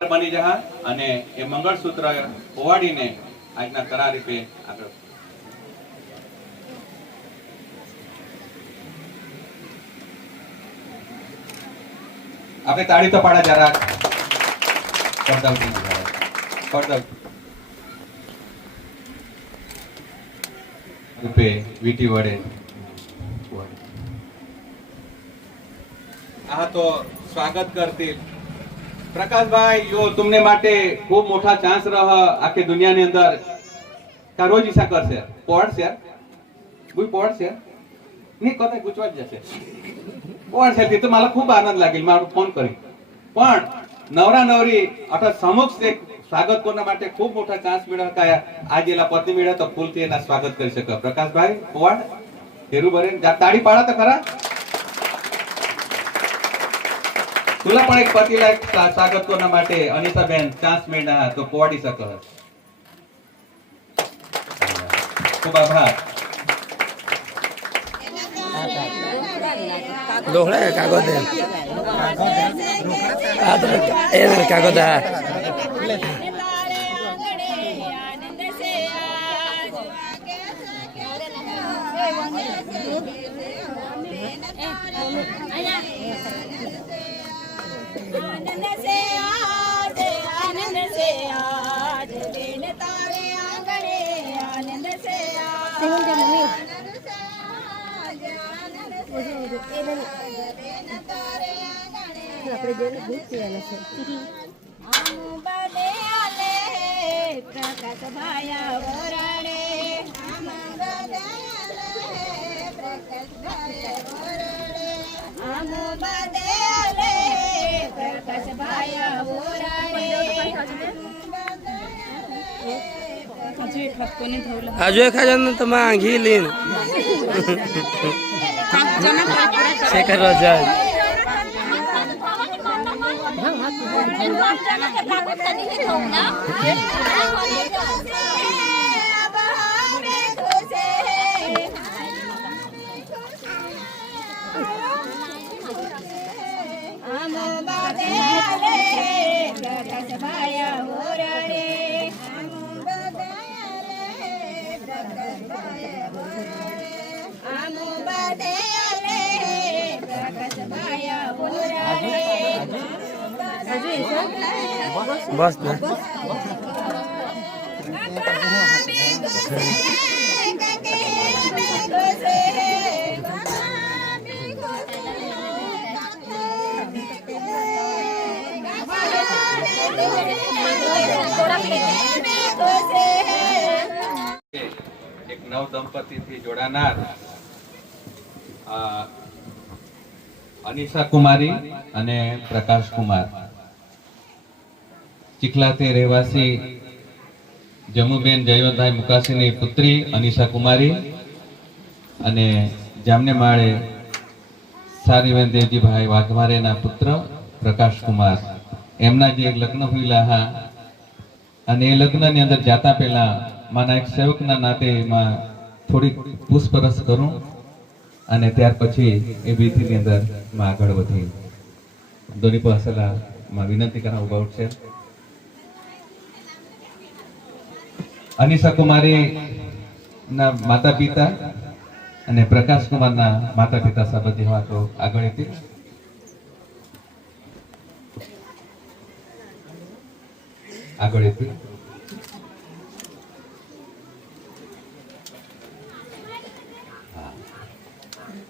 બની જહા અને એ મંગળસૂત્ર ઓવાડીને આજના કરાર રૂપે આગળ આપણે તાળી તો પાડા જરા રૂપે વીટી વડે આ તો સ્વાગત કરતી પ્રકાશભાઈ यो तुमने માટે ખૂબ મોટા ચાન્સ રહ આખી દુનિયાની અંદર કા રોજ ઈસા કરશે પોડશે કોઈ પોડશે ની કદાચ ગુચવા જ જશે પોડશે તે તો मला ખૂબ આનંદ લાગેલ મારું ફોન કરી પણ નવરા નવરી અઠા સમક્ષ એક સ્વાગત કરવા માટે ખૂબ મોટા ચાન્સ મળ્યા કાયા આજે એલા પતિ મળ્યા તો ફૂલથી એના સ્વાગત કરી શકે પ્રકાશભાઈ પોડ હેરુ ભરે તાળી પાડા તો ખરા तुला पण एक पतीला एक स्वागत करना માટે અનિતાબેન ચાન્સ મળ્યા તો પોડી શકો ખૂબ આભાર ડોહળે કાગળ એ કાગળ आजो एक हजार तो मांगी लीन शेखर राजा बस એક નવ દંપતીથી જોડાનાર અનિશા કુમારી અને પ્રકાશ કુમાર ચીખલાથી રહેવાસી જમુબેન જયવંતભાઈ મુકાસીની પુત્રી અનિશા કુમારી અને જામને માળે સારીબેન દેવજીભાઈ વાઘમારેના પુત્ર પ્રકાશ કુમાર એમના જે લગ્ન હોઈલા હા અને એ લગ્નની અંદર જાતા પહેલા માના એક સેવકના નાતે એમાં થોડીક પૂછપરછ કરું અને ત્યાર પછી એ વિધિની અંદર આગળ વધી દોની પાસેલા વિનંતી કરા ઉભા ઉઠશે અનિશા કુમારી ના માતા પિતા અને પ્રકાશ કુમારના માતા પિતા સંબંધી વાતો આગળ હતી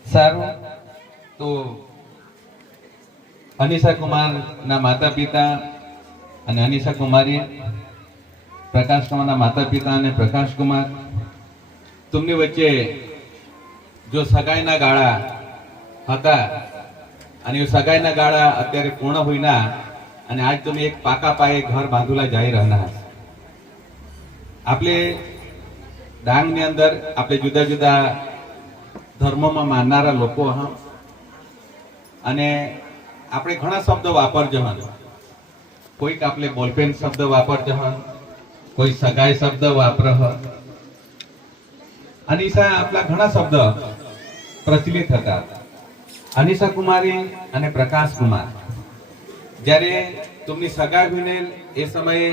સારું તો અનિશા કુમાર ના માતા પિતા અને અનિશા કુમારી પ્રકાશ કુમારના માતા પિતા અને પ્રકાશ કુમાર तुमની વચ્ચે જો સગાઈના ગાળા હતા અને એ સગાઈના ગાળા અત્યારે પૂર્ણ હોઈના અને આજ તમે એક પાકા પાયે ઘર બાંધુલા જઈ રહ્યા આપણે ડાંગની અંદર આપણે જુદા જુદા ધર્મમાં માનનારા લોકો હા અને આપણે ઘણા શબ્દો વાપરજો કોઈક આપણે બોલપેન શબ્દ વાપરજો કોઈ સગાઈ શબ્દ વાપર અનિશા આપણા ઘણા શબ્દ પ્રચલિત હતા અનિશા કુમારી અને પ્રકાશ કુમાર જ્યારે तुमनी सगाई होईने ए समये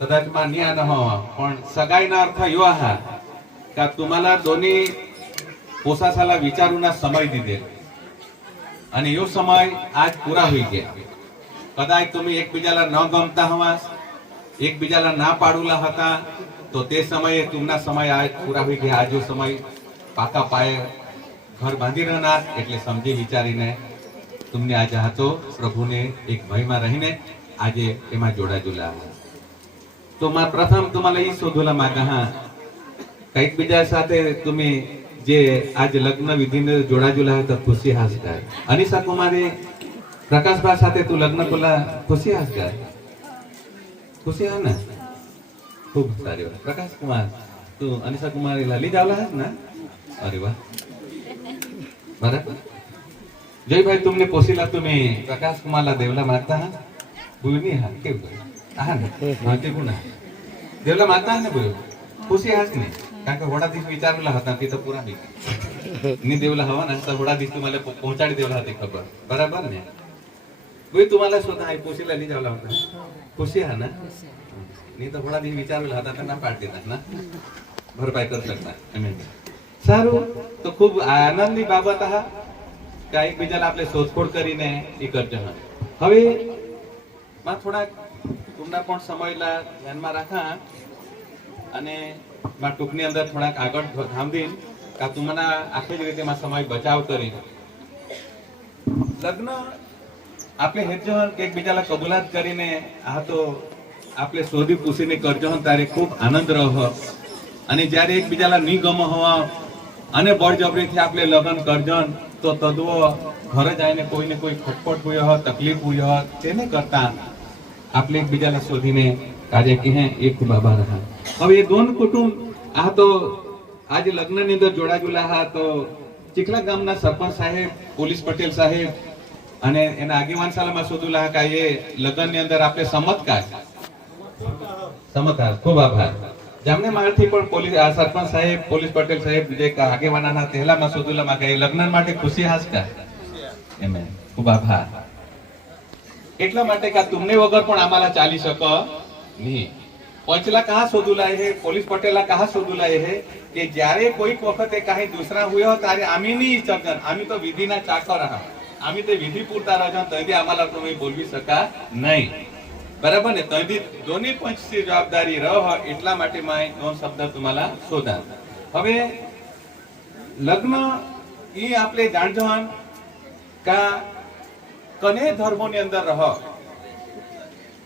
कदाच मान्य न हो पण सगाईना अर्थ यो आहा का तुम्हाला दोन्ही पोसासाला विचारूना समय दिधेल અને યો સમય આજ પૂરા હોઈ ગયા કદાચ તમે એકબીજાલા ન ગમતા હવા એકબીજાલા ના પાડુલા હતા તો તે સમયે તુમના સમય આજ પૂરા હોઈ ગયા આજો સમય પાકા પાયે ઘર બાંધી રહેનાર એટલે સમજી વિચારીને તમને આજે હતો પ્રભુને એક ભયમાં રહીને આજે એમાં જોડાજુલા તો માં પ્રથમ તમારે એ શોધોલા માંગા હા કઈક બીજા સાથે તમે જે આજ લગ્ન વિધિને જોડાજુલા તો ખુશી હાસ ગાય અનિશા કુમારી પ્રકાશભા સાથે તું લગ્ન કોલા ખુશી હાસ ગાય ખુશી હા ને ખૂબ સારી વાત પ્રકાશ કુમાર તું અનિશા કુમારી લઈ જાવલા હે ને અરે વાહ બરાબર જયભાઈ तुमने पोसीला तुम्ही प्रकाश कुमारला देवला मागता हा बुनी हा केवळ हा ना मागे गुणा देवला मागता हा ने बुयो खुशी हास ने કારણ કે હોડા દિવસ વિચારેલા હતા તે તો પૂરા ની દેવલા હવા ના તો હોડા દિવસ तुम्हाला પહોંચાડી દેવલા હતી ખબર બરાબર ને કોઈ तुम्हाला स्वतः आई पोसीला લઈ જાવલા હતા खुशी हा ना ની તો હોડા દિવસ વિચારેલા હતા તો ના પાડી દેતા ના ભરપાઈ કરી શકતા એમ સારું તો ખૂબ આનંદની બાબત હા કે એકબીજાને આપણે શોધખોળ કરીને એ કરજો હવે માં થોડા तुमना પણ સમયલા ધ્યાનમાં રાખા અને માં ટૂંકની અંદર થોડાક આગળ ધામદીન કે તમને આખી જ રીતે માં સમય બચાવ કરી લગ્ન આપણે હેજો કે એકબીજાને કબૂલાત કરીને આ તો આપણે શોધી પૂછીને કરજો તારે ખૂબ આનંદ રહો અને જ્યારે એકબીજાને ની ગમો હોવા અને બળજબરીથી આપણે લગ્ન કરજો તો તદવો ઘરે જઈને કોઈને કોઈ ખટપટ હોય હોય તકલીફ હોય હોય તેને કરતા આપણે એકબીજાને શોધીને આજે કહે એક બાબા રહા હવે એ દોન કુટુંબ આ તો આજે લગ્નની અંદર જોડાજુલા હા તો ચીખલા ગામના સરપંચ સાહેબ પોલીસ પટેલ સાહેબ અને એના આગેવાન સાલામાં શોધુલા કે એ લગ્નની અંદર આપણે સમતકાર ખૂબ આભાર જામને મારથી પણ પોલીસ આ સરપંચ સાહેબ પોલીસ પટેલ સાહેબ જે આગેવાનના તેલામાં શોધુલામાં કે લગ્ન માટે ખુશી હાસકા એમ ખૂબ આભાર એટલા માટે કે તમને વગર પણ આમાલા ચાલી શકો નહીં पंचला कहा शोधुलाय है पोलीस पटेला कहा शोधुलाय है कि જ્યારે કોઈક વખતે કાંઈ દુસરા હોય ત્યારે આમી ની ચકન આમી તો વિધિના ચાકર રહા આમી તે વિધિ પૂરતા રહા તોય આમાલા તમે બોલવી શકા નહીં બરાબર ને તોય દોની પંચની જવાબદારી રહ એટલા માટે માં દોન શબ્દ તમારા શોધા હવે લગ્ન ઈ આપણે જાણજોન કા કને ધર્મોની અંદર રહ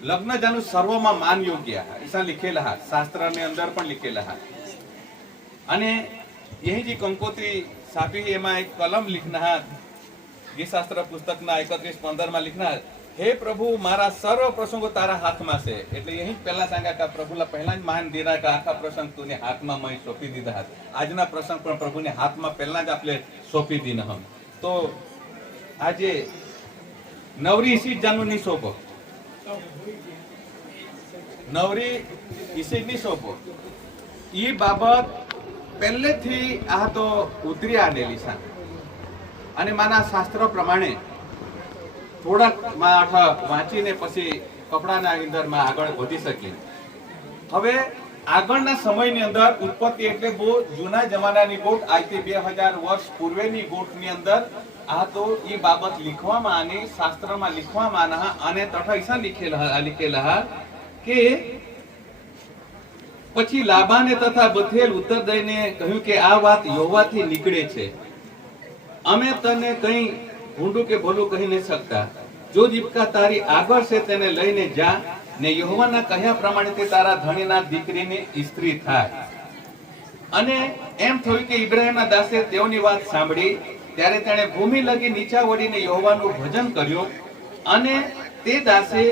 લગ્ન જાનું સર્વમાં માન યોગ્ય ऐसा लिखेला हा શાસ્ત્રની અંદર પણ लिखेला हा અને यही जी કંકોત્રી સાપી એમાં એક કલમ लिखना हा ગીત શાસ્ત્ર પુસ્તકના 31:15 માં लिखना હે પ્રભુ મારા સર્વ પ્રસંગો તારા હાથમાં છે એટલે यही પહેલા सांगा का પ્રભુલા પહેલા જ માન દીધા કે આખા પ્રસંગ તુને હાથમાં મેં સોંપી દીધા આજના પ્રસંગ પણ પ્રભુને હાથમાં પહેલા જ આપણે સોંપી દીધા હમ તો આજે નવરી ઈસી જાનું ની સોંપો નવરી ઈસીની સોંપો ઈ બાબત પહેલેથી આ તો ઉતરી આવેલી છે અને માના શાસ્ત્ર પ્રમાણે થોડાક માં વાંચીને પછી કપડાના અંદરમાં આગળ વધી શકીએ હવે આગળના સમયની અંદર ઉત્પત્તિ એટલે બહુ જૂના જમાનાની ગોઠ આજથી 2000 વર્ષ પૂર્વેની ગોઠની અંદર આ તો એ બાબત લીખવામાં અને શાસ્ત્રમાં લીખવામાં અને તથા લીખેલા કે પછી લાબાને તથા બથેલ ઉત્તર દઈને કહ્યું કે આ વાત યહોવાથી નીકળે છે અમે તને કઈ ઊંડું કે ભલું કહી નહીં શકતા જો જીવકા તારી આગળ છે તેને લઈને જા ને યહોવાના કહ્યા પ્રમાણે તે તારા ધણીના દીકરીની સ્ત્રી થાય અને એમ થયું કે ઇબ્રાહીમના દાસે તેઓની વાત સાંભળી ત્યારે તેણે ભૂમિ લગી નીચા વળીને યહોવાનું ભજન કર્યું અને તે દાસે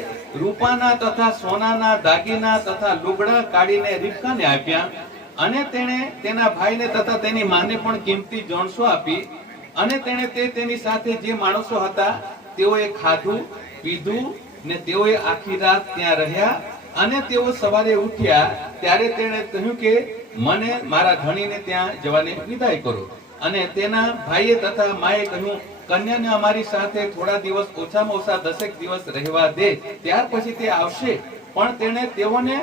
રૂપાના તથા સોનાના દાગીના તથા લુગડા કાઢીને રીબકાને આપ્યા અને તેણે તેના ભાઈને તથા તેની માને પણ કિંમતી જણસો આપી અને તેણે તેની સાથે જે માણસો હતા તેઓએ ખાધું પીધું ને તેઓએ આખી રાત ત્યાં રહ્યા અને તેઓ સવારે ઉઠ્યા ત્યારે તેણે કહ્યું કે મને મારા ધણીને ત્યાં જવાની વિદાય કરો અને તેના ભાઈએ તથા માએ કહ્યું કન્યાને અમારી સાથે થોડા દિવસ ઓછામાં ઓછા 10 દિવસ રહેવા દે, ત્યાર પછી તે આવશે. પણ તેણે તેઓને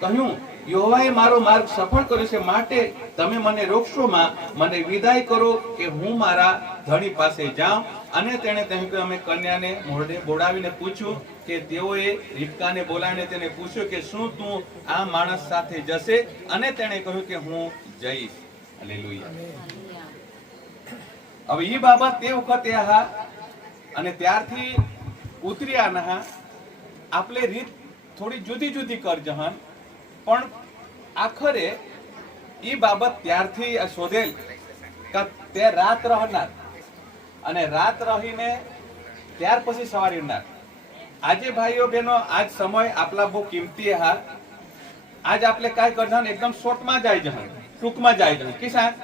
કહ્યું, યહોવાએ મારો માર્ગ સફળ કર્યો છે, માટે તમે મને રોકશો માં? મને વિદાય કરો કે હું મારા ધણી પાસે જાઉં. અને તેણે કહ્યું કે અમે કન્યાને મોઢે બોલાવીને પૂછ્યું કે તેઓએ રિબકાને બોલાવીને તેને પૂછ્યું કે શું તું આ માણસ સાથે જશે? અને તેણે કહ્યું કે હું જઈશ. હાલેલુયા. હવે એ બાબત તે વખતે હા અને ત્યારથી ઉતર્યા ના આપણે રીત થોડી જુદી જુદી કરજહન, પણ આખરે એ બાબત ત્યારથી શોધેલ કે તે રાત રહેનાર અને રાત રહીને ત્યાર પછી સવારે ઉઠનાર. આજે ભાઈઓ બહેનો આજ સમય આપલા બહુ કિંમતી હા. આજ આપણે કાંઈ કરજણ એકદમ શોર્ટમાં જાય જહન, ટૂંકમાં જાય જહન. કિસાન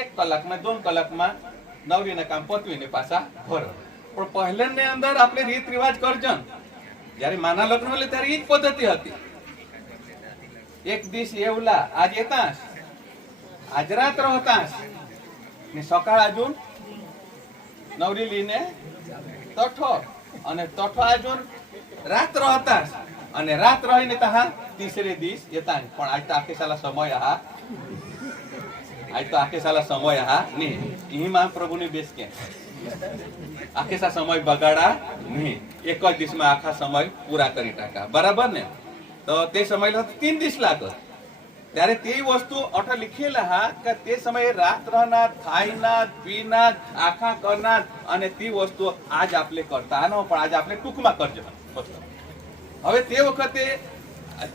1 કલાકમાં 2 કલાકમાં નવરીને કામ પતવીને પાછા ભરો. પણ પહેલાને અંદર આપણે રીત રિવાજ કરજણ. જયારે માના લગ્ન એટલે ત્યારે એ જ પદ્ધતિ હતી. એક દિવસ એવલા આજ એતાંશ, આજ રાત રહતાંશ ને સકાળ આજુન નવરી લઈને તઠો અને તઠો આજુન રાત રહતાંશ અને રાત રહીને તહા તીસરે દિવસ એતાંશ. પણ આજ તો આખે સાલા સમય હા, આજ તો આખે સાલા સમય હા નહીં. અહીં માં પ્રભુની બેસ કે આખે સા સમય બગાડા નહીં, એક જ દિવસમાં આખા સમય પૂરા કરી ટાકા. બરાબર ને? તો તે સમય 3 દિવસ લાગે. ત્યારે તે વસ્તુ અઠ લીખેલા હા કે તે સમયે રાત રહેનાર, ખાઈનાર, પીનાર, આખા કરનાર અને તે વસ્તુ આજ આપણે કરતા ન, પણ આજ આપણે ટૂંકમાં કરજો. હવે તે વખતે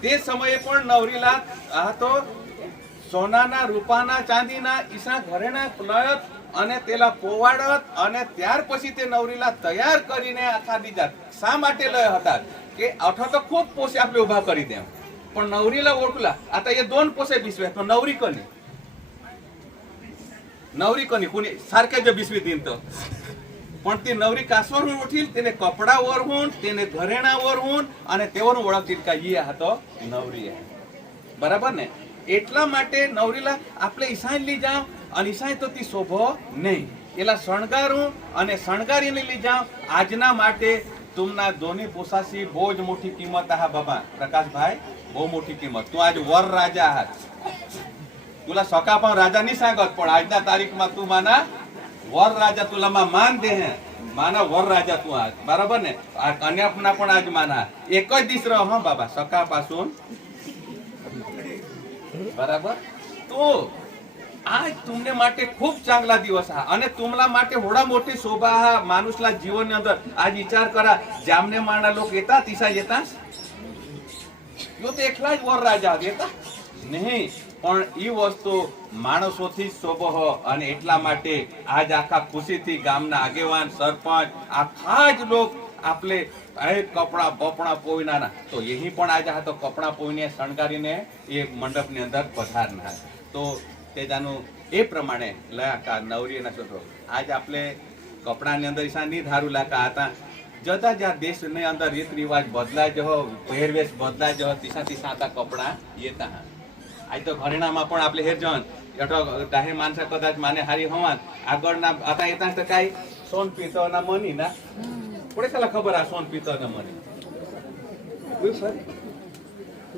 તે સમયે પણ નવરીલા આ તો સોનાના, રૂપાના, ચાંદીના ઈસા ઘરેણા લયત અને તેલા પોવાડત અને ત્યાર પછી તે નવરીલા તૈયાર કરીને આખા દીધા. શા માટે લય હતા? કે અઠો તો ખૂબ પોસે આપણે ઉભા કરી દે, પણ નવરીલા ઓળખલા આ તો એ 2 પોસે બીસવે. તો નવરી કોની કોની સારખે જ બીસવી દીન તો. પણ તે નવરી કાસવર ઉઠી, તેને કપડા ઓરહું, તેને ઘરેણા ઓરહું અને તેઓનું ઓળખતી કે ઈ હતો નવરી. બરાબર ને? એટલા માટે નવરીલા આપણે ઈસાઈ લઈ જાઓ અને ઈસાઈ તો તી શોભો નહીં, એલા શણગારું અને શણગારીને લઈ જાઓ. આજના માટે તુમના દોની પોસાસી બહુ જ મોટી કિંમત હા બાબા પ્રકાશભાઈ, બહુ મોટી કિંમત. તું આજ વર રાજા હા. તુલા સકા પણ રાજા નહીં સાગત, પણ આજના તારીખમાં તું માના વર રાજા. તુલામાં માન દે હે, માના વર રાજા તું આજ. બરાબર ને? આ કન્યાના પણ આજ માના એક જ દિશ રહો હા બાબા સકા પાસું. બરાબર? તો આજ तुमने માટે ખૂબ ચાંગલા દિવસ હા અને તુમલા માટે હોડા મોટી શોભા હા માનુષલા જીવનની અંદર. આજ વિચાર કરા જામને મારના લોક એતા તીસા જતા યો તો એકલા જ વર રાજા દેતા નહીં, પણ ઈ વસ્તુ માણસોથી શોભો હો. અને એટલા માટે આજ આખા ખુશીથી ગામના આગેવાન, સરપંચ આખા જ લોક આપણે કપડા બપડા પોઈના તો એહી પણ આજે આ તો કપડા પોઈને શણગારીને એ મંડપની અંદર પધારનાર. તો તે જાનું એ પ્રમાણે લયાકા નવરીના છોકરો આજ આપણે કપડાની અંદર ઈસા નહીં ધારું લાકા હતા. જતા જ્યાં દેશની અંદર રીત રિવાજ બદલાય જહો, પહેરવેશ બદલાય જહો, તીસા તીસા હતા કપડા એતા. આજ તો ઘરેણામાં પણ આપણે હેરજન એટો દાહે માણસા કદાચ માને હારી હોવાન આગળના હતા એતા તો કાંઈ સોન પિત્તળના મની ના પડે સાલા ખબર આ સોન પિત્તળના મની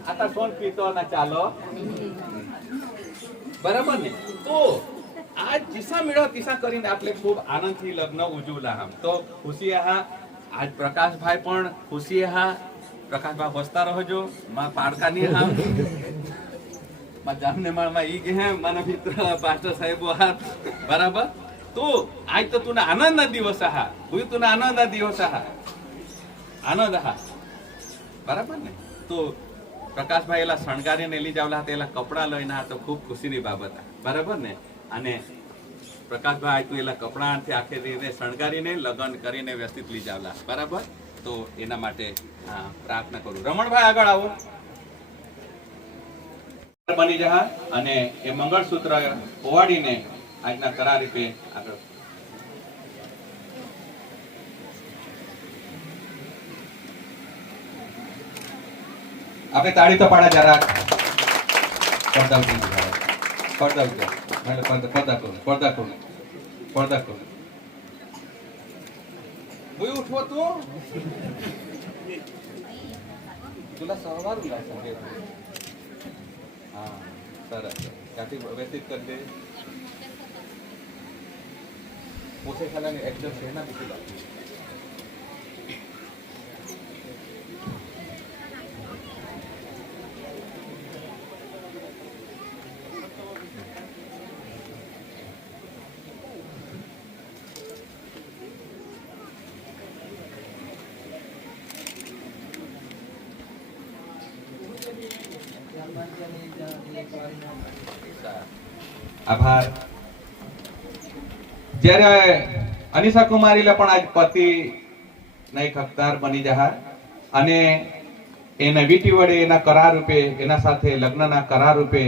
આતા સોન પિત્તળના ચાલો. બરાબર ને? તો આજ જીસા મેળો તીસા કરીને આપણે ખૂબ આનંદથી લગ્ન ઉજવલા હમ. તો ખુશી હા આજ પ્રકાશભાઈ પણ ખુશી હા. પ્રકાશભાઈ હસતા રહેજો માં પાડકાની હા માં જામને માં ઈ કે મારા મિત્ર પાસ્ટર સાહેબો હા. બરાબર? તો આજ તો તુને આનંદના દિવસ હા, હું તુને આનંદના દિવસ હા, આનંદ હા. બરાબર ને? તો પ્રકાશભાઈ એલા શણગારીને લઈ જાવલા હતા, એલા કપડા લઈને હા તો ખૂબ ખુશીની બાબત. બરાબર ને? અને પ્રકાશભાઈ તું એલા કપડાથી આખે રીતે શણગારીને લગ્ન કરીને વ્યવસ્થિત લઈ જાવલા. બરાબર? તો એના માટે પ્રાર્થના કરું. રમણભાઈ આગળ આવો. બની જા અને એ મંગળસૂત્ર ઓવાડીને આજના કરાર રૂપે આગળ. આપણે તાળી તો પાડા જરા પડદા પડદા પડદા કરું પડદા કરું પડદા કરું. હું ઉઠવો તું तुला सहवार उला सांगे हाँ सरस त्याची व्यवस्थित करते पोसे खाला एकदम सेना बिकी लागते આભાર જ્યારે અનિશા કુમારીલા પણ આજ પતિ નહીં હકદાર બની જહા અને એના વીટી વડે એના કરાર રૂપે એના સાથે લગ્નના કરાર રૂપે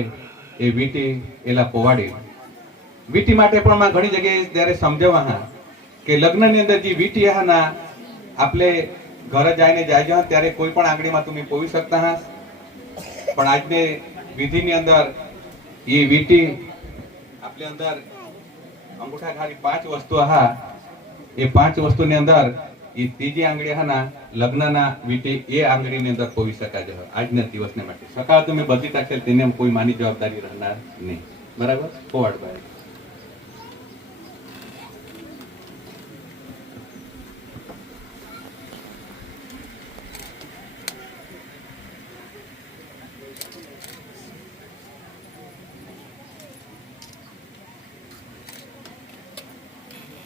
એ વીટી એલા પોવાડી વીટી માટે પણ મેં ઘણી જગ્યાએ ત્યારે સમજાવવા હા કે લગ્નની અંદર જે વીટી હાના આપણે ઘરે જઈને જાય ત્યારે કોઈ પણ આંગળીમાં તમે પોવી શકતા હા પણ આજને વિધિની અંદર એ વીટી આપણે અંદર અંગૂઠા ખાલી 5 વસ્તુ હા એ 5 વસ્તુની અંદર એ ત્રીજી આંગળી હાના લગ્નના વીટી એ આંગળીની અંદર પોવી શકાય છે આજના દિવસને માટે સકાળ તમે બધી તાકેલ તેને કોઈ માની જવાબદારી રહેનાર નહીં બરાબર પોવાડભાઈ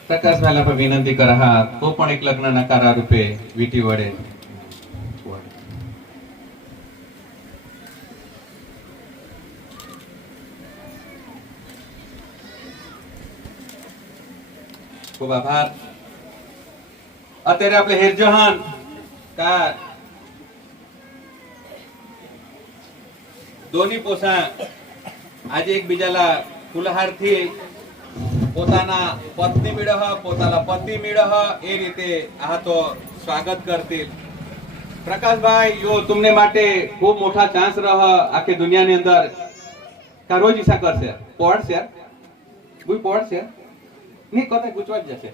પ્રકાશભાઈ આપણે વિનંતી કરા તો પણ એક લગ્નના કરાર રૂપે વીટી વડે ખૂબ આભાર અત્યારે આપણે હેરજહાન કાર દોની પોસા આજે એકબીજાલા ફુલહારથી પોતાના પત્ની મેળહ પોતાના પતિ મેળહ એ રીતે આ તો સ્વાગત કરતી પ્રકાશભાઈ યો તમને માટે ખૂબ મોટા ચાન્સ રહ આખી દુનિયાની અંદર કા રોજ ઈસા કરશે પોડશે કોઈ પોડશે નહીં કતે ગુચવાત જશે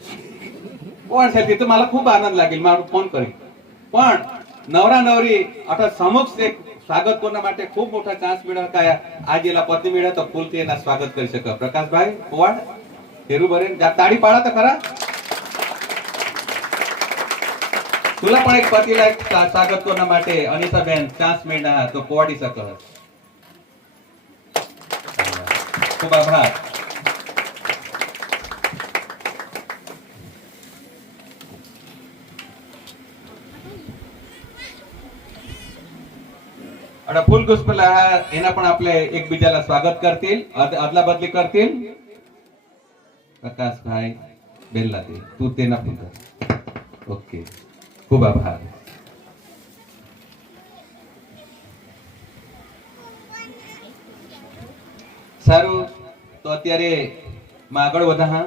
પોડશે તો મને ખૂબ આનંદ લાગેલ મારું ફોન કરી પણ નવરા નવરી અર્થાત સમક્ષ એક સ્વાગત કોના માટે ખૂબ મોટા ચાન્સ મેળવ કાયા આજે એલા પતિ મેળવ તો ફૂલથી એના સ્વાગત કરી શકે પ્રકાશભાઈ પોવાડ હેરું ભરે તાળી પાડા તો ખરા તુલા પણ એક પતિ લાયક સ્વાગત કોના માટે અનિતાબેન ચાન્સ મેળના તો પોવાડી શકે ખૂબ આભાર અને ફૂલ ગુસ્પલા એના પણ આપણે એકબીજાના સ્વાગત કરतील અદલા બદલી કરतील પ્રકાશભાઈ બેલ્લાથી તું તેના પણ કર ઓકે ખૂબ આભાર સારું તો અત્યારે માં આગળ વધા હા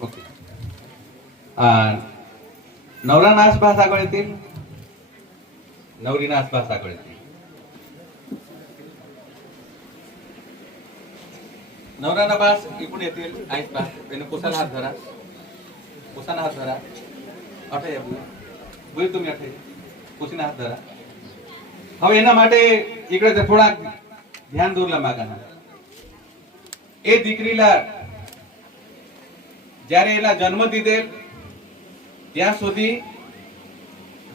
ઓકે નવરાના આસપાસ આગળ હતી નવરીના આસપાસ આગળ હતી નવરાના પાસ इकडून येतील आसपास એને પોસાના હાથ ધરા અઠે બોલ तुम्ही અઠે પોસીના હાથ ધરા હવે એના માટે ઈકડે થોડા ધ્યાન દોરલા માગના એ દીકરીલા જ્યારે એના જન્મ દીધેલ ત્યાં સુધી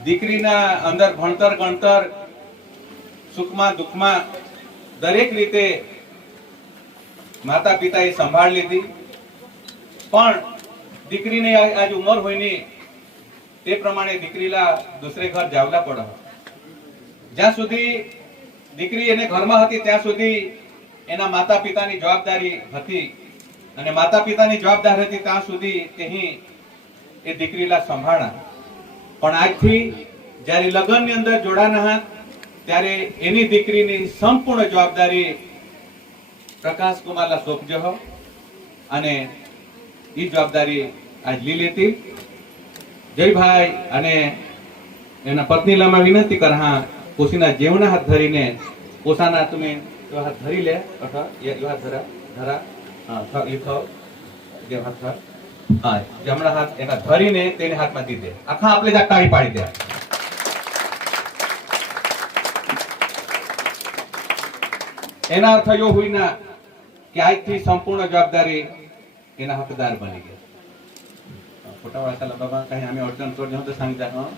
દીકરીના અંદર ભણતર ગણતર સુખમાં દુઃખમાં દરેક રીતે માતા પિતાએ સંભાળ લીધી પણ દીકરીને આજ ઉંમર હોયની તે પ્રમાણે દીકરીલા દુસરે ઘર જાવલા પડે જ્યાં સુધી દીકરી એને ઘરમાં હતી ત્યાં સુધી એના માતા પિતાની જવાબદારી હતી અને માતા પિતાની જવાબદારી હતી ત્યાં સુધી તેહી એ દીકરીલા સંભાળા પણ આજથી જ્યારે લગ્નની અંદર જોડાના ત્યારે એની દીકરીની સંપૂર્ણ જવાબદારી પ્રકાશ કુમારલા સોંપજો અને એ જવાબદારી આજ લી લેતી જયભાઈ અને એના પત્ની લામાં વિનંતી કર હા પોસીના જેવના હાથ ધરીને પોસાના તમે હાથ ધરી લે અથવા એ હાથ ધરા હા લીખો જે હાથ પર. હા, જમણા હાથ એના ધરીને તેને હાથમાં દીધે. આખા આપણે જ તાળી પાડી દે. એના અર્થ એવો હોય ના કે આજથી સંપૂર્ણ જવાબદારી एना हकदार बनी गए. खोटा वाचा बाबा काही आम्ही अडचण सोडली होतं सांगितलं